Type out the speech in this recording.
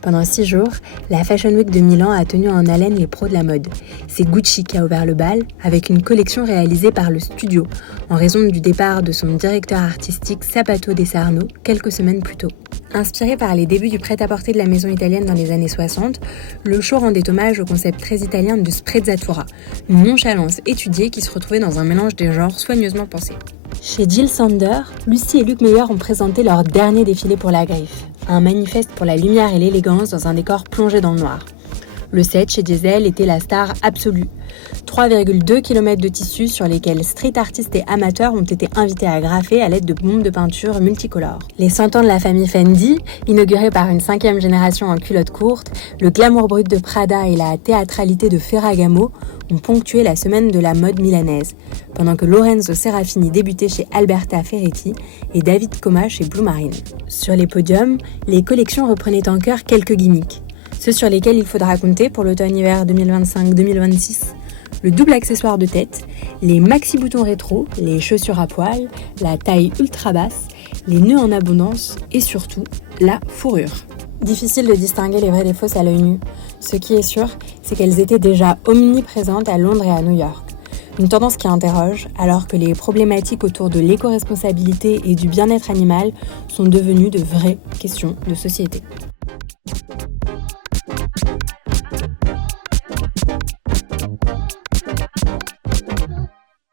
Pendant 6 jours, la Fashion Week de Milan a tenu en haleine les pros de la mode. C'est Gucci qui a ouvert le bal avec une collection réalisée par le studio, en raison du départ de son directeur artistique Sabato De Sarno quelques semaines plus tôt. Inspiré par les débuts du prêt-à-porter de la maison italienne dans les années 60, le show rendait hommage au concept très italien de sprezzatura, une nonchalance étudiée qui se retrouvait dans un mélange des genres soigneusement pensé. Chez Jil Sander, Lucie et Luc Meyer ont présenté leur dernier défilé pour la griffe, un manifeste pour la lumière et l'élégance dans un décor plongé dans le noir. Le set chez Diesel était la star absolue. 3,2 km de tissus sur lesquels street artistes et amateurs ont été invités à graffer à l'aide de bombes de peinture multicolores. Les 100 ans de la famille Fendi, inaugurés par une 5e génération en culotte courte, le glamour brut de Prada et la théâtralité de Ferragamo ont ponctué la semaine de la mode milanaise, pendant que Lorenzo Serafini débutait chez Alberta Ferretti et David Coma chez Blue Marine. Sur les podiums, les collections reprenaient en chœur quelques gimmicks. Ceux sur lesquels il faudra compter pour l'automne-hiver 2025-2026, le double accessoire de tête, les maxi-boutons rétro, les chaussures à poil, la taille ultra basse, les nœuds en abondance et surtout, la fourrure. Difficile de distinguer les vraies des fausses à l'œil nu. Ce qui est sûr, c'est qu'elles étaient déjà omniprésentes à Londres et à New York. Une tendance qui interroge, alors que les problématiques autour de l'éco-responsabilité et du bien-être animal sont devenues de vraies questions de société.